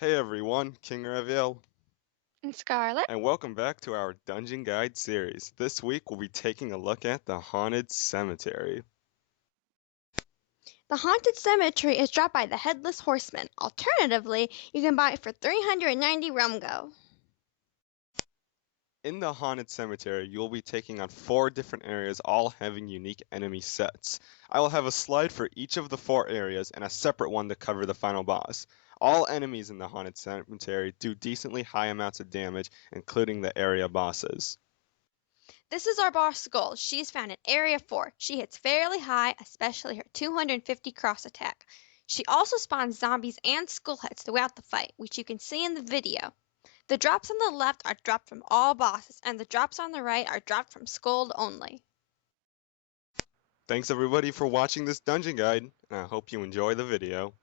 Hey everyone, King Raviel, And Scarlet. and welcome back to our Dungeon Guide series. This week we'll be taking a look at the Haunted Cemetery. The haunted cemetery is dropped by the Headless Horseman. Alternatively, you can buy it for 390 Rumgo. In the Haunted Cemetery, you'll be taking on four different areas, all having unique enemy sets. I will have a slide for each of the four areas and a separate one to cover the final boss. All enemies in the Haunted Cemetery do decently high amounts of damage, including the area bosses. This is our boss Skull. She is found in Area 4. She hits fairly high, especially her 250 cross attack. She also spawns zombies and skullheads throughout the fight, which you can see in the video. The drops on the left are dropped from all bosses, and the drops on the right are dropped from Skull only. Thanks everybody for watching this Dungeon Guide, and I hope you enjoy the video.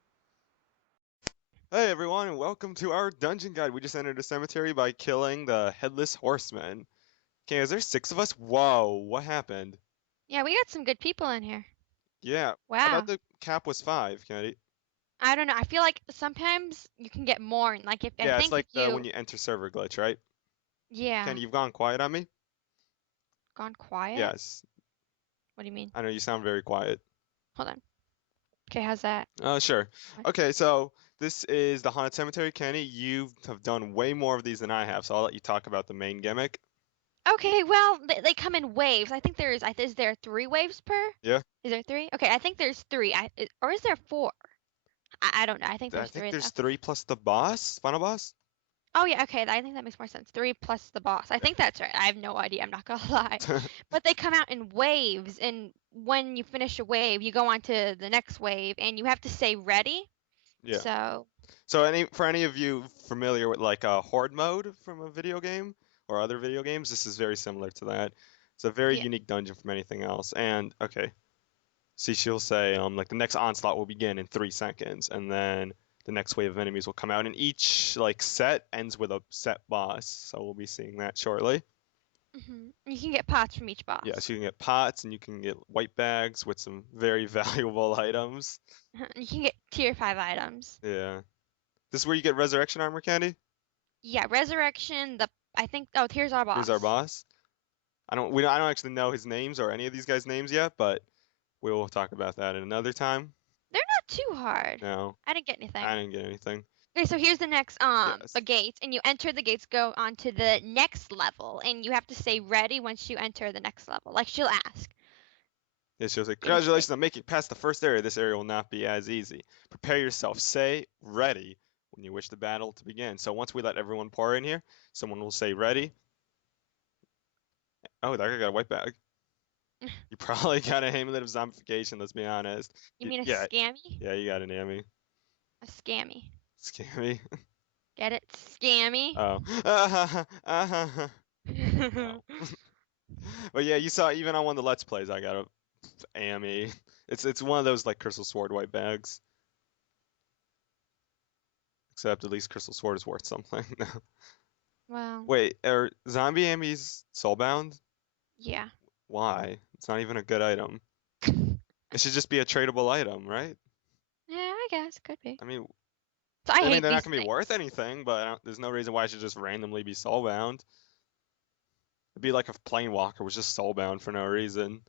Hey everyone, and welcome to our dungeon guide. We just entered a cemetery by killing the Headless Horseman. Okay, is there six of us? Whoa, what happened? Yeah, we got some good people in here. Yeah, I thought Wow. the cap was five, Kennedy. I don't know. I feel like sometimes you can get more. Like if I Yeah, it's think if like the when you, you enter server glitch, right? yeah, Kenny, you've gone quiet on me? gone quiet. Yes, What do you mean? I know you sound very quiet. Hold on. Okay, how's that? Sure. What? Okay, so this is the Haunted Cemetery, Kenny. You have done way more of these than I have, so I'll let you talk about the main gimmick. Okay, well, they come in waves. I think is there three waves per? Yeah, Is there three? Okay, I think there's three. Or is there four? I don't know. I think I there's think three there's though. three plus the boss, final boss. Oh yeah, okay. I think that makes more sense. Three plus the boss. I think that's right. I have no idea. I'm not gonna lie. But they come out in waves, and when you finish a wave, you go on to the next wave, and you have to say ready. Yeah. So So any of you familiar with like a horde mode from a video game or other video games, this is very similar to that. It's a very yeah. unique dungeon from anything else. And okay, see she'll say like the next onslaught will begin in 3 seconds, and then the next wave of enemies will come out, and each like set ends with a set boss. So we'll be seeing that shortly. You can get pots from each Yeah, boss. so you can get pots and you can get white bags with some very valuable items. You can get tier 5 items. Yeah. This is where you get resurrection armor candy. Yeah, resurrection. The I think. Oh, here's our Here's our boss. boss. I don't actually know his names or any of these guys' names yet, but we will talk about that at another time. They're not too hard. No, I didn't get I anything. didn't get anything. Okay, so here's the next the Yes. gates, and you enter the gates, go on to the next level, and you have to say ready once you enter the next level. Like she'll ask. Yes, she was like, You have to say congratulations on making it past the first area. This area will not be as easy. Prepare yourself. Say ready when you wish the battle to begin. So once we let everyone pour in here, someone will say ready. Oh, that guy got a white bag. You probably got a amulet of zombification, let's be honest. You mean a Yeah, scammy? yeah, you got an Amy. A scammy. Scammy. Get it? Scammy. Oh. No. But yeah, you saw even on one of the Let's Plays, I got a AME. It's one of those like Crystal Sword white bags. Except at least Crystal Sword is worth something. Well, Wait, are zombie AMEs soulbound? yeah. Why? It's not even a good item. It should just be a tradable item, right? Yeah, I guess could be. I mean, So I I mean hate they're not these gonna be worth things. anything, but there's no reason why it should just randomly be soulbound. It'd be like if Plane Walker was just soulbound for no reason.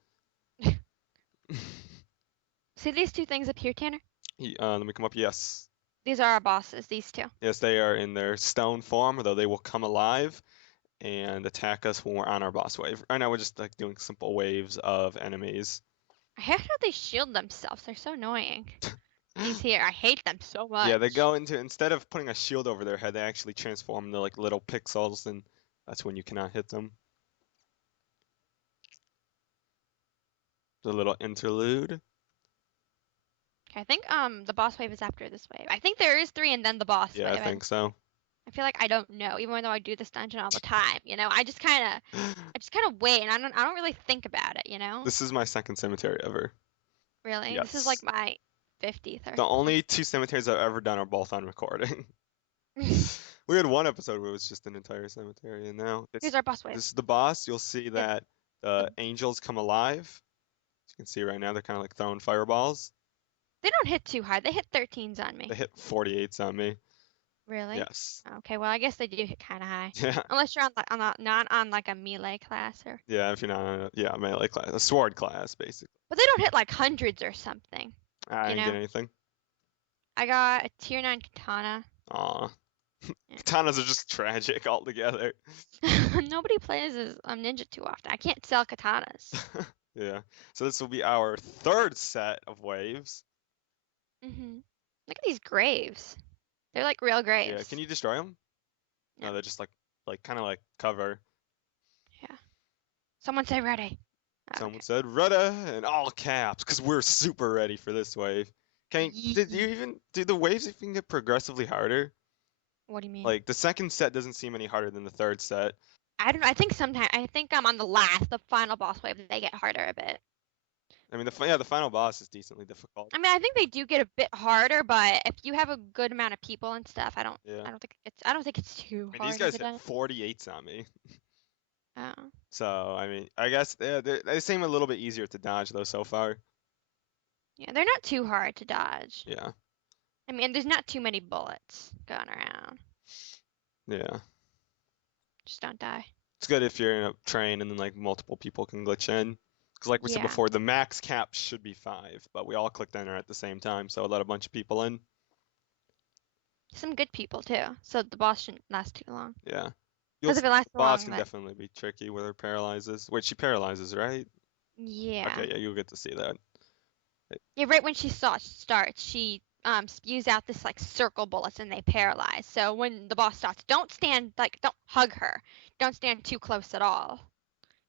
See these two things up here, Tanner? Let me come up. Yes. These are our bosses. These two. Yes, they are in their stone form, though they will come alive and attack us when we're on our boss wave. Right now we're just like doing simple waves of enemies. I hate how they shield themselves. They're so annoying. These here, I hate them so Yeah, they much. go into instead of putting a shield over their head, they actually transform into like little pixels, and that's when you cannot hit them. The little interlude. Okay, I think the boss wave is after this wave. I think there is three and then the boss Yeah, I wave. And think so. I feel like I don't know, even though I do this dungeon all the time. I just kind of wait, and I don't really think about it. This is my second cemetery ever. Really, this is like Yes. my 50th or The something. only two cemeteries I've ever done are both on recording. We had one episode where it was just an entire cemetery, and now Here's it's our boss wave. this is the boss. You'll see It, that the, the angels come alive. As you can see right now, they're kind of like throwing fireballs. they don't hit too hard. They hit 13s on They me. hit 48s on me. Really? Yes. Okay, well, I guess they do hit kind of high. Yeah. Unless you're on like not on like a melee class or. Yeah, if you're not on a melee class, a sword class, basically. But they don't hit like hundreds or something. I You didn't get know? anything. I got a tier 9 katana. Aw. Yeah. Katanas are just tragic altogether. Nobody plays as ninja too often. I can't sell katanas. Yeah. So this will be our third set of waves. Look at these graves. They're like real Yeah. Can graves. you destroy them? No. No, they're just like kind of like cover. Yeah. Someone say ready. Someone Okay. said "Rudda" in all caps because we're super ready for this wave. Did you Yee. even do the waves even get progressively harder? What do you mean? Like the second set doesn't seem any harder than the third set. I don't know. I think I'm on the final boss wave. They get harder a bit. I mean, the final boss is decently difficult. I mean, I think they do get a bit harder, but if you have a good amount of people and stuff, Yeah. I don't think it's too I mean, these hard of guys a hit done. 48s on me. Oh. So, I mean, I guess they seem a little bit easier to dodge though so far. Yeah, they're not too hard to dodge. Yeah. I mean, there's not too many bullets going around. Yeah. Just don't die. It's good if you're in a train and then like multiple people can glitch in. Because like we said Yeah. before, the max cap should be 5, but we all clicked enter at the same time, so let a bunch of people in. Some good people too, so the boss shouldn't last too long. Yeah. Because if it lasts Boss long, can then definitely be tricky with her paralyzes. Wait, she paralyzes, right? yeah. Okay, yeah, you'll get to see that. Yeah, right when she starts, she spews out this like circle bullets and they paralyze. So when the boss starts, don't hug her. Don't stand too close at all,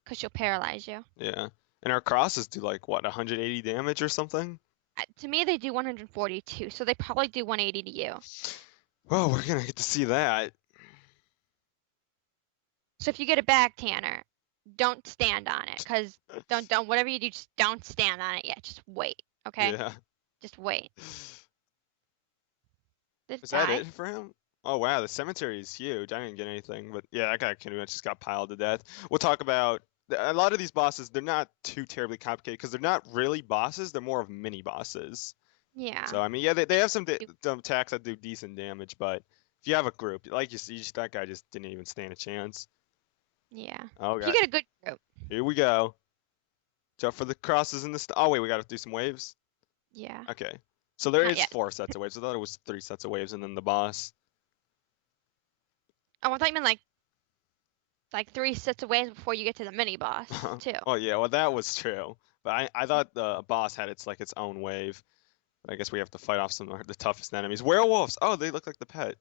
because she'll paralyze you. Yeah. And our crosses do like what, 180 damage or something? To me, they do 142, so they probably do 180 to you. Well, we're gonna get to see that. So if you get a bag Tanner, don't stand on it, cause don't whatever you do, just don't stand on it yet. Just wait, okay? Yeah. Just wait. Did it Is that die? it for him? Oh wow, the cemetery is huge. I didn't get anything, but yeah, that guy pretty much just got piled to death. We'll talk about a lot of these bosses. They're not too terribly complicated because they're not really bosses. They're more of mini bosses. Yeah. So I mean, yeah, they have some attacks that do decent damage, but if you have a group, like you see, that guy just didn't even stand a chance. Yeah. Oh If you god, get a good group. here we go. Jump for the crosses in this. Oh wait, we got to do some waves. Yeah. Okay, so there Not is yet. 4 sets of waves. I thought it was 3 sets of waves and then the boss. Oh, I thought you meant like 3 sets of waves before you get to the mini boss too. Oh yeah, well that was true. But I thought the boss had its own wave. But I guess we have to fight off some of the toughest enemies. Werewolves. Oh, they look like the pet.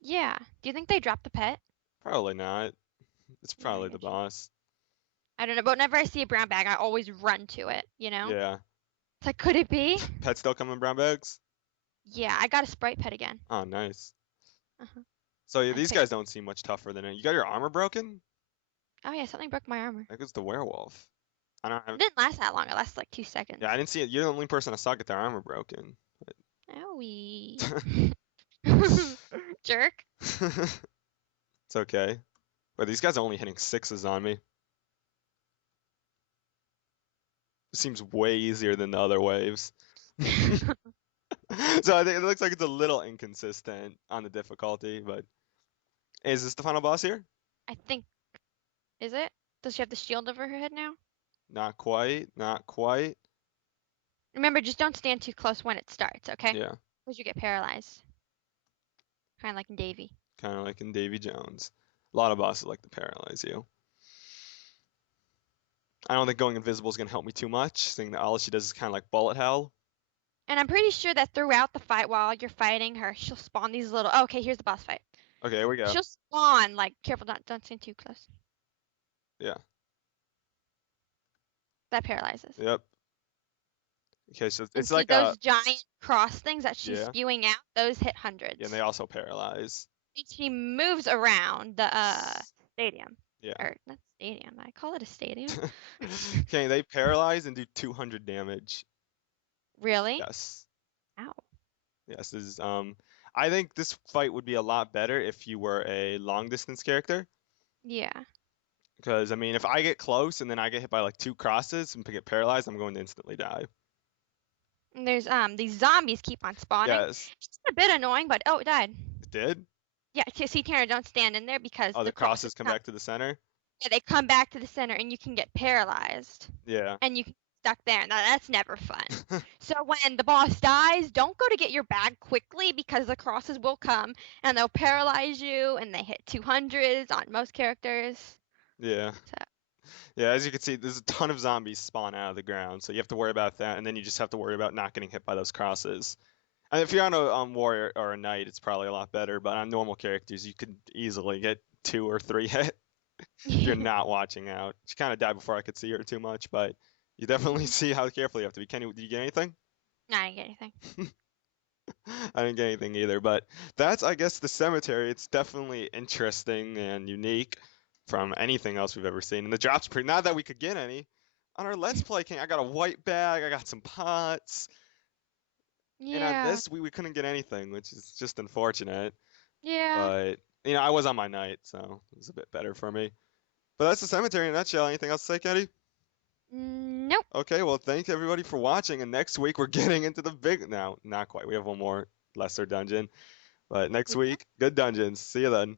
Yeah. Do you think they dropped the pet? Probably not. It's Yeah, probably maybe. the boss. I don't know, but whenever I see a brown bag, I always run to it, you know? Yeah. It's like, could it be? Pets still come in brown bags? Yeah, I got a Sprite pet again. Oh, nice. Uh-huh. So yeah, Nice these pick. guys don't seem much tougher than it. You got your armor broken? Oh yeah, something broke my armor. That goes the werewolf. I don't have. It didn't last that long. It lasted like 2 seconds. Yeah, I didn't see it. You're the only person I saw get their armor broken. Owie. Jerk. It's okay. But these guys are only hitting 6s on me. It seems way easier than the other waves. So I think it looks like it's a little inconsistent on the difficulty, but is this the final boss here? I think. Is it? Does she have the shield over her head now? Not quite, not quite. Remember, just don't stand too close when it starts, okay? Yeah, Because you get paralyzed. Kind of like in Davy. kind of like in Davy Jones. A lot of bosses like to paralyze you. I don't think going invisible is going to help me too much, seeing that all she does is kind of like bullet hell. And I'm pretty sure that throughout the fight, while you're fighting her, she'll spawn these little. Oh, okay, here's the boss fight. Okay, here we go. She'll spawn like careful, don't stand too close. Yeah, That paralyzes. yep. Okay, so And it's see like those giant cross things that she's yeah, spewing out? Those hit hundreds. yeah, and they also paralyze. And she moves around the stadium. Yeah. Or not stadium. I call it a stadium. Okay, they paralyze and do 200 damage. Really? Yes. Ow. Yes, this is I think this fight would be a lot better if you were a long distance character. Yeah. Because I mean, if I get close and then I get hit by like 2 crosses and get paralyzed, I'm going to instantly die. And there's these zombies keep on spawning. Yes. It's a bit annoying, but oh, it died. It did? Yeah, sea Tanner don't stand in there because Oh, the the crosses crosses come come. back to the center? Yeah, they come back to the center, and you can get paralyzed, Yeah. and you can get stuck there. Now that's never fun. So when the boss dies, don't go to get your bag quickly because the crosses will come and they'll paralyze you, and they hit 200s on most characters. Yeah. So Yeah, as you can see, there's a ton of zombies spawn out of the ground, so you have to worry about that, and then you just have to worry about not getting hit by those crosses. And if you're on a warrior or a knight, it's probably a lot better, but on normal characters, you could easily get 2 or 3 hit if you're not watching out. She kind of died before I could see her too much, but you definitely see how careful you have to be. Kenny, did you get anything? no, I didn't get anything. I didn't get anything either, but that's, I guess, the cemetery. It's definitely interesting and unique from anything else we've ever seen. And the drops pretty, not that we could get any. On our Let's Play King, I got a white bag, I got some pots, and on Yeah, this, we couldn't get anything, which is just unfortunate. yeah. But, I was on my night, so it was a bit better for me. But that's the cemetery in a nutshell. Anything else to say, Kenny? Nope. Okay, well, thank everybody for watching, and next week we're getting into the big, now, not quite, we have one more lesser dungeon. But next We week, good dungeons. See you then.